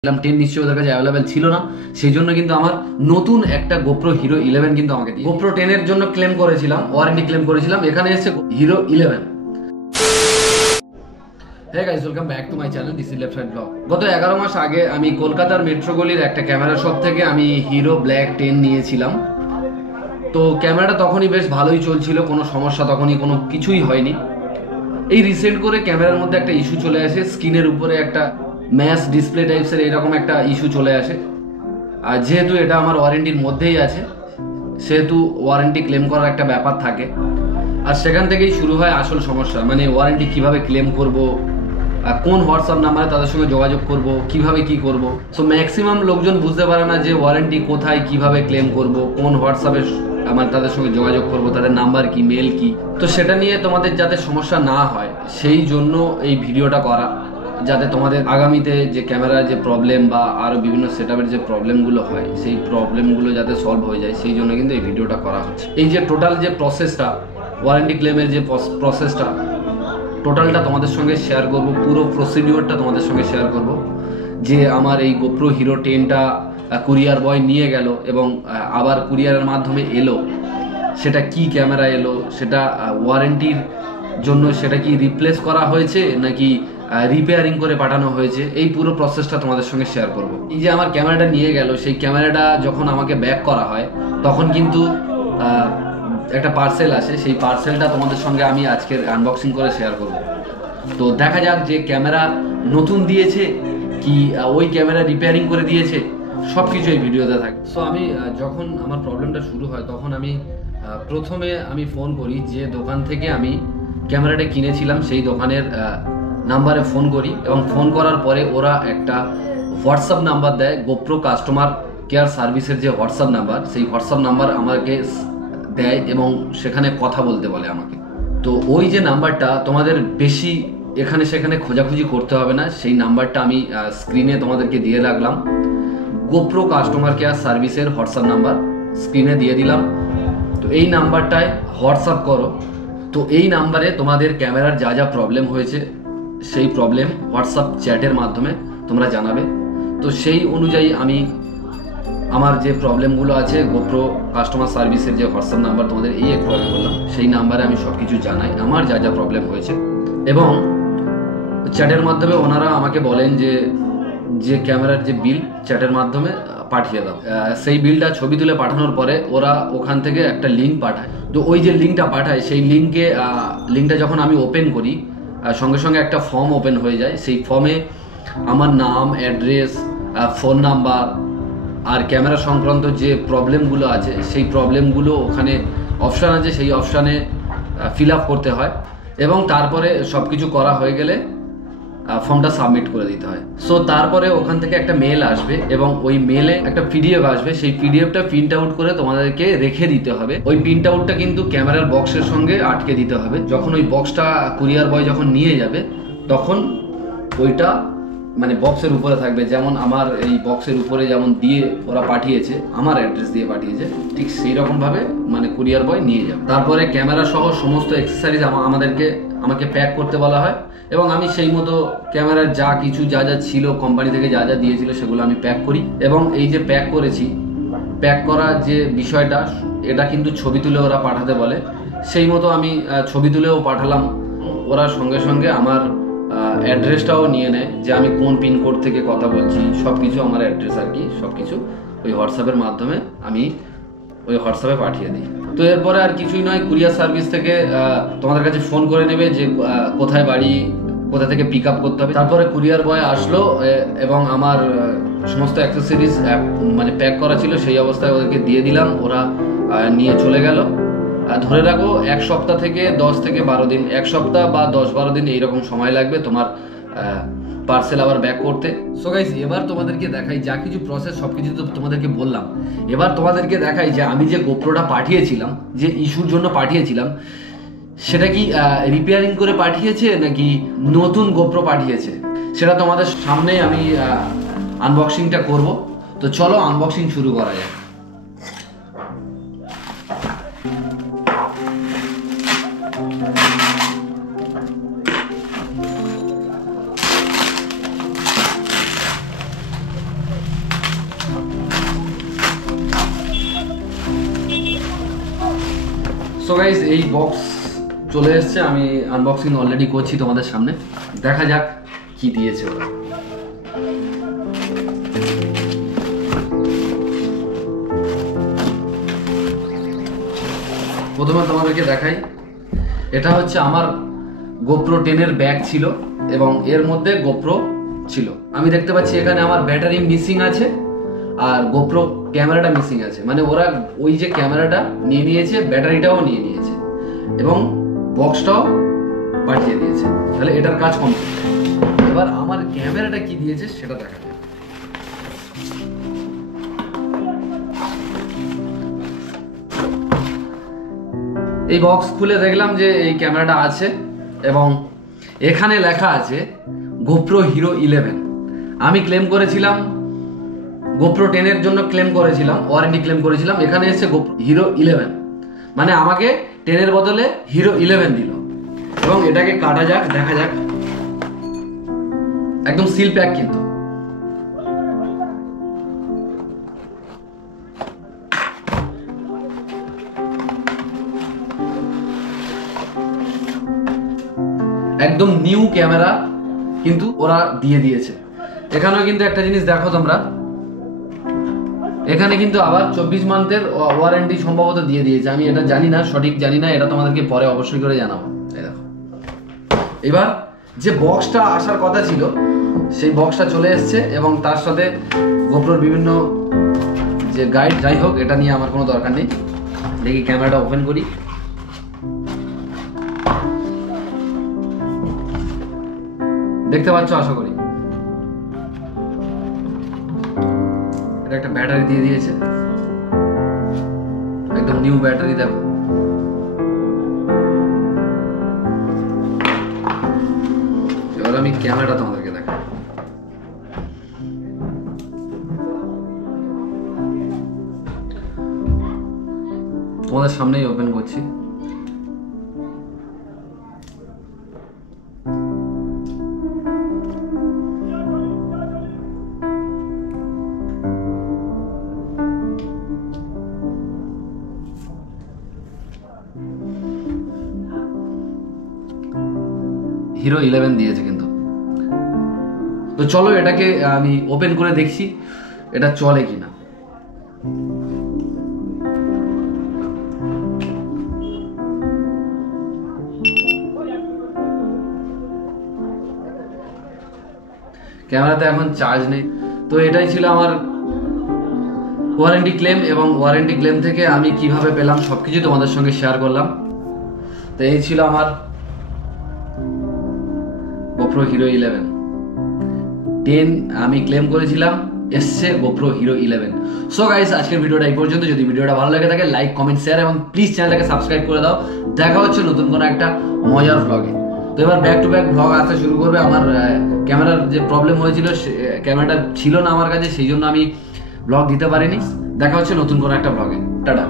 10 নিশ্চয়ই ওদের কাছে অ্যাভেলেবেল ছিল না, সেই জন্য কিন্তু আমার নতুন একটা গোপ্রো হিরো 11 কিন্তু আমাকে দিয়ে গোপ্রো 10 এর জন্য ক্লেম করেছিলাম, ওয়ারেন্টি ক্লেম করেছিলাম। এখানে এসেছে hero 11। Hey guys, welcome back to my channel, this is left side blog. গত 11 মাস আগে আমি কলকাতার মেট্রো গলির একটা ক্যামেরা শপ থেকে আমি হিরো ব্ল্যাক 10 নিয়েছিলাম। তো ক্যামেরাটা তখনই বেশ ভালোই চলছিল, কোনো সমস্যা তখনই কোনো কিছুই হয়নি। এই রিসেন্ট করে ক্যামেরার মধ্যে একটা ইস্যু চলে আসে, স্ক্রিনের উপরে একটা ম্যাচ ডিসপ্লে টাইপসের এরকম একটা ইস্যু চলে আসে। আর যেহেতু এটা আমার ওয়ারেন্টির মধ্যেই আছে, সেহেতু ওয়ারেন্টি ক্লেম করার একটা ব্যাপার থাকে। আর সেখান থেকেই শুরু হয় আসল সমস্যা, মানে ওয়ারেন্টি কিভাবে ক্লেম করব, কোন হোয়াটসঅ্যাপ নাম্বারে তাদের সঙ্গে যোগাযোগ করব, কিভাবে কি করব। সো ম্যাক্সিমাম লোকজন বুঝতে পারে না যে ওয়ারেন্টি কোথায়, কিভাবে ক্লেম করব, কোন হোয়াটসঅ্যাপে আমার তাদের সঙ্গে যোগাযোগ করব, তাদের নাম্বার কি, মেল কি। তো সেটা নিয়ে তোমাদের যাতে সমস্যা না হয় সেই জন্য এই ভিডিওটা করা, যাতে তোমাদের আগামীতে যে ক্যামেরার যে প্রবলেম বা আরও বিভিন্ন সেটআপের যে প্রবলেমগুলো হয় সেই প্রবলেমগুলো যাতে সলভ হয়ে যায়, সেই জন্য কিন্তু এই ভিডিওটা করা হচ্ছে। এই যে টোটাল যে প্রসেসটা, ওয়ারেন্টি ক্লেমের যে প্রসেসটা, টোটালটা তোমাদের সঙ্গে শেয়ার করব, পুরো প্রসিডিওরটা তোমাদের সঙ্গে শেয়ার করব। যে আমার এই গোপ্রো হিরো 10টা কুরিয়ার বয় নিয়ে গেল এবং আবার কুরিয়ারের মাধ্যমে এলো, সেটা কি ক্যামেরা এলো, সেটা ওয়ারেন্টির জন্য সেটা কি রিপ্লেস করা হয়েছে নাকি রিপেয়ারিং করে পাঠানো হয়েছে, এই পুরো প্রসেসটা তোমাদের সঙ্গে শেয়ার করব। এই যে আমার ক্যামেরাটা নিয়ে গেল, সেই ক্যামেরাটা যখন আমাকে ব্যাক করা হয় তখন কিন্তু একটা পার্সেল আসে, সেই পার্সেলটা তোমাদের সঙ্গে আমি আজকের আনবক্সিং করে শেয়ার করব। তো দেখা যাক যে ক্যামেরা নতুন দিয়েছে কি ওই ক্যামেরা রিপেয়ারিং করে দিয়েছে, সব কিছু এই ভিডিওতে থাকে। সো আমি যখন আমার প্রবলেমটা শুরু হয় তখন আমি প্রথমে আমি ফোন করি যে দোকান থেকে আমি ক্যামেরাটা কিনেছিলাম, সেই দোকানের নাম্বারে ফোন করি এবং ফোন করার পরে ওরা একটা হোয়াটসঅ্যাপ নাম্বার দেয়, গোপ্রো কাস্টমার কেয়ার সার্ভিসের যে হোয়াটসঅ্যাপ নাম্বার, সেই হোয়াটসঅ্যাপ নাম্বার আমাকে দেয় এবং সেখানে কথা বলতে বলে আমাকে। তো ওই যে নাম্বারটা তোমাদের বেশি এখানে সেখানে খোঁজাখুঁজি করতে হবে না, সেই নাম্বারটা আমি স্ক্রিনে তোমাদেরকে দিয়ে রাখলাম। গোপ্রো কাস্টমার কেয়ার সার্ভিসের হোয়াটসঅ্যাপ নাম্বার স্ক্রিনে দিয়ে দিলাম। তো এই নাম্বারটায় হোয়াটসঅ্যাপ করো। তো এই নাম্বারে তোমাদের ক্যামেরার যা যা প্রবলেম হয়েছে সেই প্রবলেম হোয়াটসঅ্যাপ চ্যাটের মাধ্যমে তোমরা জানাবে। তো সেই অনুযায়ী আমি আমার যে প্রবলেমগুলো আছে গোপ্রো কাস্টমার সার্ভিসের যে হোয়াটসঅ্যাপ নাম্বার তোমাদের এই একটু আগে বললাম, সেই নাম্বারে আমি সব কিছু জানাই আমার যা যা প্রবলেম হয়েছে। এবং চ্যাটের মাধ্যমে ওনারা আমাকে বলেন যে ক্যামেরার যে বিল চ্যাটের মাধ্যমে পাঠিয়ে দাও। সেই বিলটা ছবি তুলে পাঠানোর পরে ওরা ওখান থেকে একটা লিঙ্ক পাঠায়। তো ওই যে লিঙ্কটা পাঠায়, সেই লিঙ্কটা যখন আমি ওপেন করি সঙ্গে সঙ্গে একটা ফর্ম ওপেন হয়ে যায়। সেই ফর্মে আমার নাম, অ্যাড্রেস, ফোন নাম্বার আর ক্যামেরা সংক্রান্ত যে প্রবলেমগুলো আছে সেই প্রবলেমগুলো ওখানে অপশান আছে, সেই অপশানে ফিল আপ করতে হয় এবং তারপরে সব কিছু করা হয়ে গেলে ফর্মটা সাবমিট করে দিতে হয়। সো তারপরে ওখান থেকে একটা মেল আসবে এবং ওই মেলে একটা পিডিএফ আসবে, সেই পিডিএফটা প্রিন্ট আউট করে তোমাদেরকে রেখে দিতে হবে। ওই প্রিন্ট আউটটা কিন্তু ক্যামেরার বক্সের সঙ্গে আটকে দিতে হবে। যখন ওই বক্সটা কুরিয়ার বয় যখন নিয়ে যাবে তখন ওইটা মানে বক্সের উপরে থাকবে, যেমন আমার এই বক্সের উপরে যেমন দিয়ে ওরা পাঠিয়েছে, আমার অ্যাড্রেস দিয়ে পাঠিয়েছে, ঠিক সেই রকম ভাবে মানে কুরিয়ার বয় নিয়ে যাবে। তারপরে ক্যামেরা সহ সমস্ত অ্যাক্সেসরিজ আমাকে প্যাক করতে বলা হয় এবং আমি সেই মতো ক্যামেরার যা কিছু যা যা ছিল কোম্পানি থেকে যা যা দিয়েছিল সেগুলো আমি প্যাক করি। এবং এই যে প্যাক করেছি, প্যাক করার যে বিষয়টা, এটা কিন্তু ছবি তুলে ওরা পাঠাতে বলে, সেই মতো আমি ছবি তুলেও পাঠালাম। ওরা সঙ্গে সঙ্গে আমার অ্যাড্রেসটাও নিয়ে নেয় যে আমি কোন পিনকোড থেকে কথা বলছি, সব কিছু আমার অ্যাড্রেস আর কি সব কিছু ওই হোয়াটসঅ্যাপের মাধ্যমে আমি ওই হোয়াটসঅ্যাপে পাঠিয়ে দিই। তো এরপরে আর কিছুই নয়, কুরিয়ার সার্ভিস থেকে তোমাদের কাছে ফোন করে নেবে যে কোথায় বাড়ি, কোথা থেকে পিক আপ করতে হবে। তারপরে কুরিয়ার বয় আসলো এবং আমার সমস্ত অ্যাক্সেসরিজ মানে প্যাক করা ছিল সেই অবস্থায় ওদেরকে দিয়ে দিলাম, ওরা নিয়ে চলে গেল। ধরে রাখো 1 সপ্তাহ থেকে 10 থেকে 12 দিন, 1 সপ্তাহ বা 10-12 দিন এইরকম সময় লাগবে তোমার পার্সেল আবার ব্যাক করতে। সো গাইস, এবার তোমাদেরকে দেখাই যা কিছু প্রসেস সবকিছু তো তোমাদেরকে বললাম। এবার তোমাদেরকে দেখাই যে আমি যে গোপ্রোটা পাঠিয়েছিলাম, যে ইস্যুর জন্য পাঠিয়েছিলাম, সেটা কি রিপেয়ারিং করে পাঠিয়েছে নাকি নতুন গোপ্রো পাঠিয়েছে, সেটা তোমাদের সামনে আমি আনবক্সিংটা করব। তো চলো আনবক্সিং শুরু করা যায়। সো গাইস এই বক্স চলে এসেছে, আমি আনবক্সিং অলরেডি করছি তোমাদের সামনে, দেখা যাক কি দিয়েছে ওরা। প্রথমে তোমাদেরকে দেখাই, এটা হচ্ছে আমার গোপ্রো 10 এর ব্যাগ ছিল এবং এর মধ্যে গোপ্রো ছিল। আমি দেখতে পাচ্ছি এখানে আমার ব্যাটারি মিসিং আছে আর গোপ্রো ক্যামেরাটা মিসিং আছে, মানে ওরা ওই যে ক্যামেরাটা নিয়ে নিয়েছে, ব্যাটারিটাও নিয়ে নিয়েছে এবং বক্সটাও পাঠিয়ে দিয়েছে। তাহলে এটার কাজ কমপ্লিট। এবার আমার ক্যামেরাটা কি দিয়েছে সেটা দেখা যাক। এই বক্স খুলে দেখলাম যে এই ক্যামেরাটা আছে এবং এখানে লেখা আছে গোপ্রো হিরো 11। আমি ক্লেম করেছিলাম গোপ্রো 10 এর জন্য, ক্লেম করেছিলাম, ওয়ারেন্টি ক্লেম করেছিলাম। এখানে এসে হিরো 11, মানে আমাকে 10 এর বদলে হিরো 11 দিল। এবং এটাকে কাটা যাক, দেখা যাক। একদম সিল প্যাক কিন্তু। একদম নিউ ক্যামেরা কিন্তু ওরা দিয়ে দিয়েছে। এখানেও কিন্তু একটা জিনিস দেখো তোমরা, এখানে কিন্তু আবার 24 মান্থের ওয়ারেন্টি সম্ভবত দিয়ে দিয়েছে। আমি এটা জানি না, সঠিক জানি না, এটা তোমাদেরকে পরে অবশ্যই করে জানাবো। এই দেখো, এবার যে বক্সটা আসার কথা ছিল সেই বক্সটা চলে এসছে এবং তার সাথে গোপ্রোর বিভিন্ন যে গাইড, যাই হোক এটা নিয়ে আমার কোনো দরকার নেই। দেখি ক্যামেরাটা ওপেন করি। দেখতে পাচ্ছ আশা করি। এটা একটা ব্যাটারি দিয়ে দিয়েছে, একদম নিউ ব্যাটারি। দেখো এবার আমি ক্যামেরাটা তোমাদেরকে দেখাই। তোমাদের সামনেই ওপেন করছি। হিরো 11 দিয়েছে কিন্তু। তো চলো এটাকে আমি ওপেন করে দেখছি এটা চলে কিনা। ক্যামেরাতে এখন চার্জ নেই। তো এটাই ছিল আমার ওয়ারেন্টি ক্লেম, এবং ওয়ারেন্টি ক্লেম থেকে আমি কিভাবে পেলাম সবকিছু তোমাদের সঙ্গে শেয়ার করলাম। তো এই ছিল আমার গোপ্রো হিরো 11 10। আমি ক্লেম করেছিলাম, এসছে গোপ্রো হিরো 11। সো গাইস আজকের ভিডিওটা এই পর্যন্ত। যদি ভিডিওটা ভালো লাগে থাকে লাইক, কমেন্ট, শেয়ার এবং প্লিজ চ্যানেলটাকে সাবস্ক্রাইব করে দাও। দেখা হচ্ছে নতুন কোনো একটা মজার ভ্লগে। তো এবার ব্যাক টু ব্যাক ভ্লগ আসতে শুরু করবে। আমার ক্যামেরার যে প্রবলেম হয়েছিল, ক্যামেরাটা ছিল না আমার কাছে, সেই জন্য আমি ভ্লগ দিতে পারিনি। দেখা হচ্ছে নতুন কোনো একটা ভ্লগে। টাটা।